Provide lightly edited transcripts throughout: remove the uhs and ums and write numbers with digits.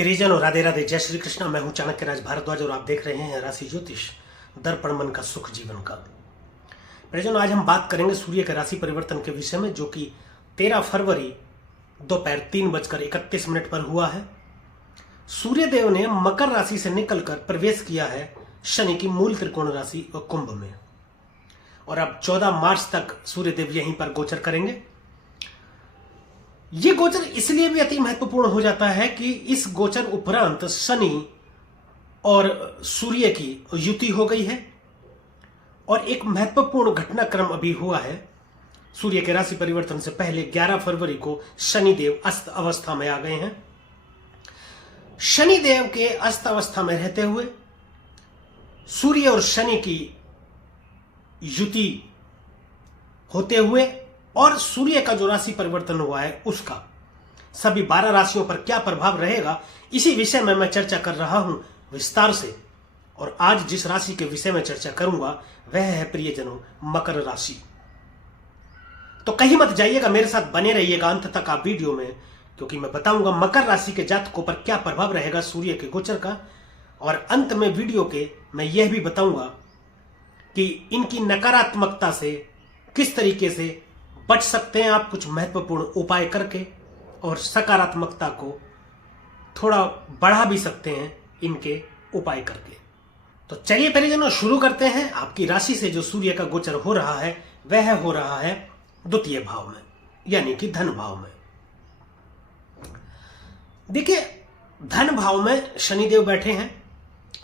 प्रियजन और राधे राधे, जय श्री कृष्ण। मैं हूं चाणक्य राज भारद्वाज और आप देख रहे हैं राशि ज्योतिष दर्पण मन का सुख जीवन का। प्रियजन, आज हम बात करेंगे सूर्य के राशि परिवर्तन के विषय में, जो कि 13 फरवरी दोपहर 3:31 पर हुआ है। सूर्यदेव ने मकर राशि से निकलकर प्रवेश किया है शनि की मूल त्रिकोण राशि और कुंभ में, और अब 14 मार्च तक सूर्यदेव यहीं पर गोचर करेंगे। ये गोचर इसलिए भी अति महत्वपूर्ण हो जाता है कि इस गोचर उपरांत शनि और सूर्य की युति हो गई है, और एक महत्वपूर्ण घटनाक्रम अभी हुआ है। सूर्य के राशि परिवर्तन से पहले 11 फरवरी को शनिदेव अस्त अवस्था में आ गए हैं। शनिदेव के अस्त अवस्था में रहते हुए सूर्य और शनि की युति होते हुए और सूर्य का जो राशि परिवर्तन हुआ है उसका सभी 12 राशियों पर क्या प्रभाव रहेगा, इसी विषय में मैं चर्चा कर रहा हूं विस्तार से। और आज जिस राशि के विषय में चर्चा करूंगा वह है प्रियजनों मकर राशि। तो कहीं मत जाइएगा, मेरे साथ बने रहिएगा अंत तक आप वीडियो में, क्योंकि मैं बताऊंगा मकर राशि के जातकों पर क्या प्रभाव रहेगा सूर्य के गोचर का। और अंत में वीडियो के मैं यह भी बताऊंगा कि इनकी नकारात्मकता से किस तरीके से बच सकते हैं आप कुछ महत्वपूर्ण उपाय करके, और सकारात्मकता को थोड़ा बढ़ा भी सकते हैं इनके उपाय करके। तो चलिए परिजनों शुरू करते हैं। आपकी राशि से जो सूर्य का गोचर हो रहा है वह हो रहा है द्वितीय भाव में, यानी कि धन भाव में। देखिए, धन भाव में शनिदेव बैठे हैं,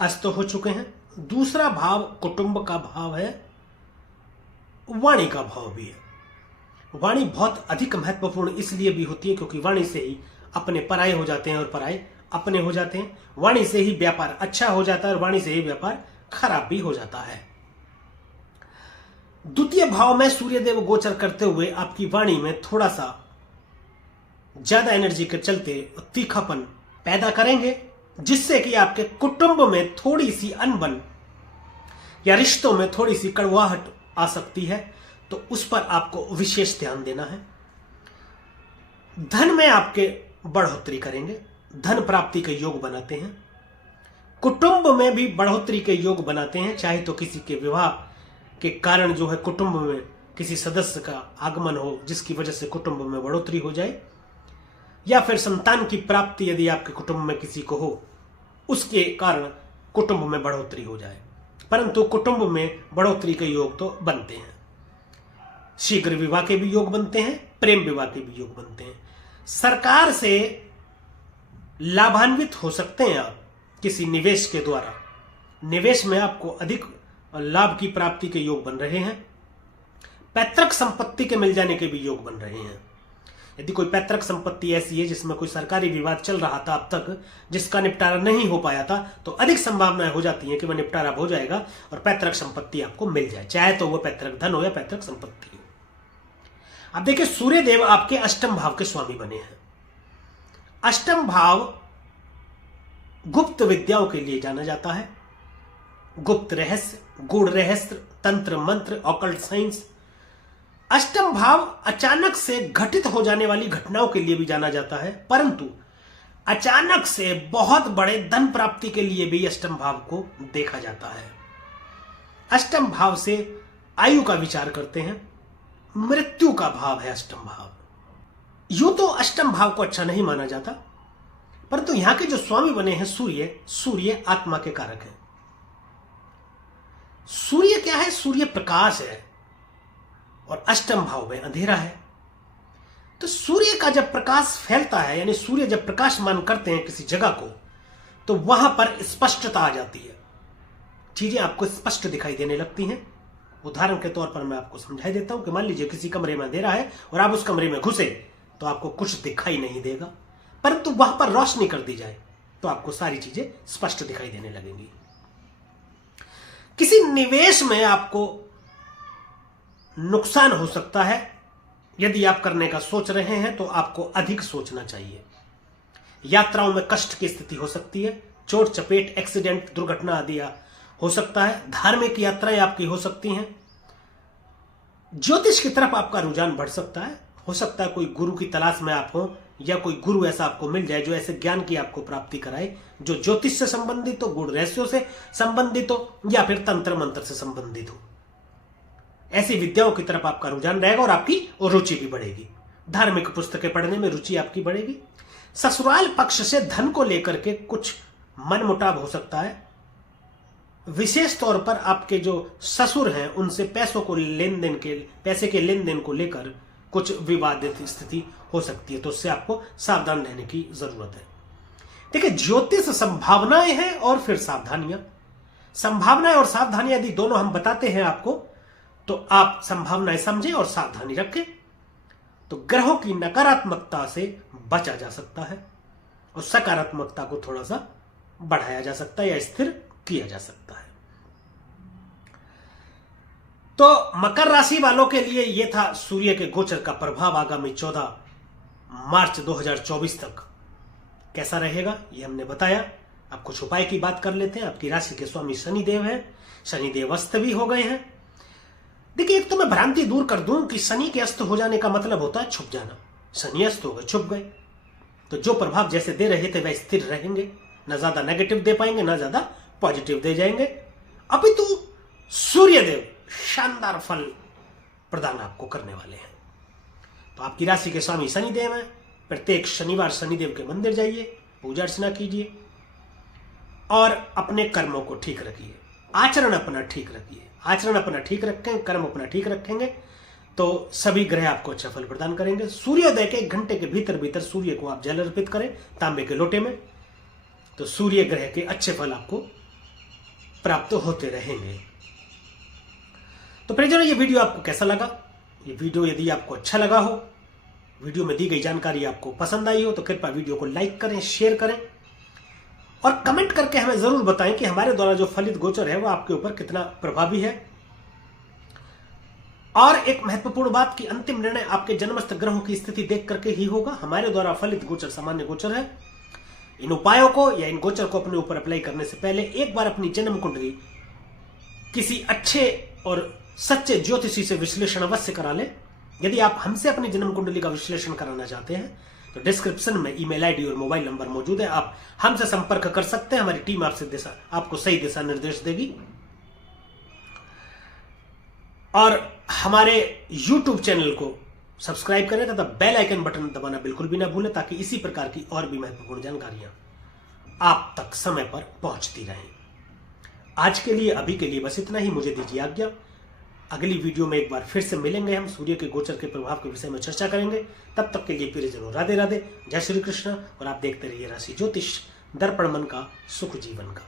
अस्त हो चुके हैं। दूसरा भाव कुटुंब का भाव है, वाणी का भाव भी है। वाणी बहुत अधिक महत्वपूर्ण इसलिए भी होती है क्योंकि वाणी से ही अपने पराये हो जाते हैं और पराये अपने हो जाते हैं। वाणी से ही व्यापार अच्छा हो जाता है और वाणी से ही व्यापार खराब भी हो जाता है। द्वितीय भाव में सूर्यदेव गोचर करते हुए आपकी वाणी में थोड़ा सा ज्यादा एनर्जी के चलते तीखापन पैदा करेंगे, जिससे कि आपके कुटुंब में थोड़ी सी अनबन या रिश्तों में थोड़ी सी कड़वाहट आ सकती है। तो उस पर आपको विशेष ध्यान देना है। धन में आपके बढ़ोतरी करेंगे, धन प्राप्ति के योग बनाते हैं। कुटुंब में भी बढ़ोतरी के योग बनाते हैं, चाहे तो किसी के विवाह के कारण जो है कुटुंब में किसी सदस्य का आगमन हो जिसकी वजह से कुटुंब में बढ़ोतरी हो जाए, या फिर संतान की प्राप्ति यदि आपके कुटुंब में किसी को हो उसके कारण कुटुंब में बढ़ोतरी हो जाए। परंतु कुटुंब में बढ़ोतरी के योग तो बनते हैं। शीघ्र विवाह के भी योग बनते हैं, प्रेम विवाह के भी योग बनते हैं। सरकार से लाभान्वित हो सकते हैं आप किसी निवेश के द्वारा। निवेश में आपको अधिक लाभ की प्राप्ति के योग बन रहे हैं। पैतृक संपत्ति के मिल जाने के भी योग बन रहे हैं। यदि कोई पैतृक संपत्ति ऐसी है जिसमें कोई सरकारी विवाद चल रहा था अब तक, जिसका निपटारा नहीं हो पाया था, तो अधिक संभावनाएं हो जाती है कि वह निपटारा हो जाएगा और पैतृक संपत्ति आपको मिल जाए, चाहे तो वह पैतृक धन हो या पैतृक संपत्ति हो। अब देखिए, सूर्यदेव आपके अष्टम भाव के स्वामी बने हैं। अष्टम भाव गुप्त विद्याओं के लिए जाना जाता है। गुप्त रहस्य, गूढ़ रहस्य, तंत्र मंत्र, ऑकल्ट साइंस। अष्टम भाव अचानक से घटित हो जाने वाली घटनाओं के लिए भी जाना जाता है, परंतु अचानक से बहुत बड़े धन प्राप्ति के लिए भी अष्टम भाव को देखा जाता है। अष्टम भाव से आयु का विचार करते हैं, मृत्यु का भाव है अष्टम भाव। यूं तो अष्टम भाव को अच्छा नहीं माना जाता, परंतु यहां के जो स्वामी बने हैं सूर्य आत्मा के कारक है। सूर्य क्या है? सूर्य प्रकाश है और अष्टम भाव में अंधेरा है। तो सूर्य का जब प्रकाश फैलता है, यानी सूर्य जब प्रकाशमान करते हैं किसी जगह को, तो वहां पर स्पष्टता आ जाती है, चीजें आपको स्पष्ट दिखाई देने लगती हैं। उदाहरण के तौर पर मैं आपको समझा देता हूं कि मान लीजिए किसी कमरे में अंधेरा है और आप उस कमरे में घुसे तो आपको कुछ दिखाई नहीं देगा, परंतु वहां पर रोशनी कर दी जाए तो आपको सारी चीजें स्पष्ट दिखाई देने लगेंगी। किसी निवेश में आपको नुकसान हो सकता है। यदि आप करने का सोच रहे हैं तो आपको अधिक सोचना चाहिए। यात्राओं में कष्ट की स्थिति हो सकती है, चोट चपेट, एक्सीडेंट, दुर्घटना आदि हो सकता है। धार्मिक यात्राएं आपकी हो सकती हैं। ज्योतिष की तरफ आपका रुझान बढ़ सकता है। हो सकता है कोई गुरु की तलाश में आप हो या कोई गुरु ऐसा आपको मिल जाए जो ऐसे ज्ञान की आपको प्राप्ति कराए, जो ज्योतिष से संबंधित हो, गूढ़ रहस्यों से संबंधित हो, या फिर तंत्र मंत्र से संबंधित हो। ऐसी विद्याओं की तरफ आपका रुझान रहेगा और आपकी रुचि भी बढ़ेगी। धार्मिक पुस्तकें पढ़ने में रुचि आपकी बढ़ेगी। ससुराल पक्ष से धन को लेकर के कुछ मनमुटाव हो सकता है। विशेष तौर पर आपके जो ससुर हैं उनसे पैसे के लेन देन को लेकर कुछ विवादित स्थिति हो सकती है, तो उससे आपको सावधान रहने की जरूरत है। देखिए, ज्योतिष संभावनाएं हैं और फिर सावधानियां। संभावनाएं और सावधानियां यदि दोनों हम बताते हैं आपको, तो आप संभावनाएं समझें और सावधानी रखें, तो ग्रहों की नकारात्मकता से बचा जा सकता है और सकारात्मकता को थोड़ा सा बढ़ाया जा सकता है या स्थिर किया जा सकता है। तो मकर राशि वालों के लिए यह था सूर्य के गोचर का प्रभाव आगामी 14 मार्च 2024 तक कैसा रहेगा, यह हमने बताया। अब कुछ उपाय की बात कर लेते हैं। आपकी राशि के स्वामी शनिदेव हैं। शनिदेव अस्त भी हो गए हैं। देखिए, एक तो मैं भ्रांति दूर कर दूं कि शनि के अस्त हो जाने का मतलब होता है छुप जाना। शनि अस्त हो गए, छुप गए, तो जो प्रभाव जैसे दे रहे थे वह स्थिर रहेंगे, ना ज्यादा नेगेटिव दे पाएंगे ना ज्यादा पॉजिटिव दे जाएंगे। अपितु सूर्यदेव शानदार फल प्रदान आपको करने वाले हैं। तो आपकी राशि के स्वामी शनिदेव हैं। प्रत्येक शनिवार शनिदेव के मंदिर जाइए, पूजा अर्चना कीजिए और अपने कर्मों को ठीक रखिए। आचरण अपना ठीक रखिए। आचरण अपना ठीक रखें, कर्म अपना ठीक रखेंगे तो सभी ग्रह आपको अच्छा फल प्रदान करेंगे। सूर्योदय के 1 घंटे के भीतर सूर्य को आप जल अर्पित करें तांबे के लोटे में, तो सूर्य ग्रह के अच्छे फल आपको प्राप्त होते रहेंगे। तो परिजनों, ये वीडियो आपको कैसा लगा? ये वीडियो यदि आपको अच्छा लगा हो, वीडियो में दी गई जानकारी आपको पसंद आई हो, तो कृपया वीडियो को लाइक करें, शेयर करें और कमेंट करके हमें जरूर बताएं कि हमारे द्वारा जो फलित गोचर है वो आपके ऊपर कितना प्रभावी है। और एक महत्वपूर्ण बात कि अंतिम निर्णय आपके जन्मस्थ ग्रहों की स्थिति देख करके ही होगा। हमारे द्वारा फलित गोचर सामान्य गोचर है। इन उपायों को या इन गोचर को अपने ऊपर अप्लाई करने से पहले एक बार अपनी जन्म कुंडली किसी अच्छे और सच्चे ज्योतिषी से विश्लेषण अवश्य करा ले। यदि आप हमसे अपनी जन्म कुंडली का विश्लेषण कराना चाहते हैं तो डिस्क्रिप्शन में ईमेल आईडी और मोबाइल नंबर मौजूद है, आप हमसे संपर्क कर सकते हैं। हमारी टीम आपको सही दिशा निर्देश देगी। और हमारे YouTube चैनल को सब्सक्राइब करें तथा बेल आइकन बटन दबाना बिल्कुल भी ना भूलें, ताकि इसी प्रकार की और भी महत्वपूर्ण जानकारियां आप तक समय पर पहुंचती रहें। आज के लिए, अभी के लिए बस इतना ही। मुझे दीजिए आज्ञा। अगली वीडियो में एक बार फिर से मिलेंगे। हम सूर्य के गोचर के प्रभाव के विषय में चर्चा करेंगे। तब तक के लिए प्रियजनों, राधे राधे, जय श्री कृष्ण। और आप देखते रहिए राशि ज्योतिष, दर्पण मन का, सुख जीवन का।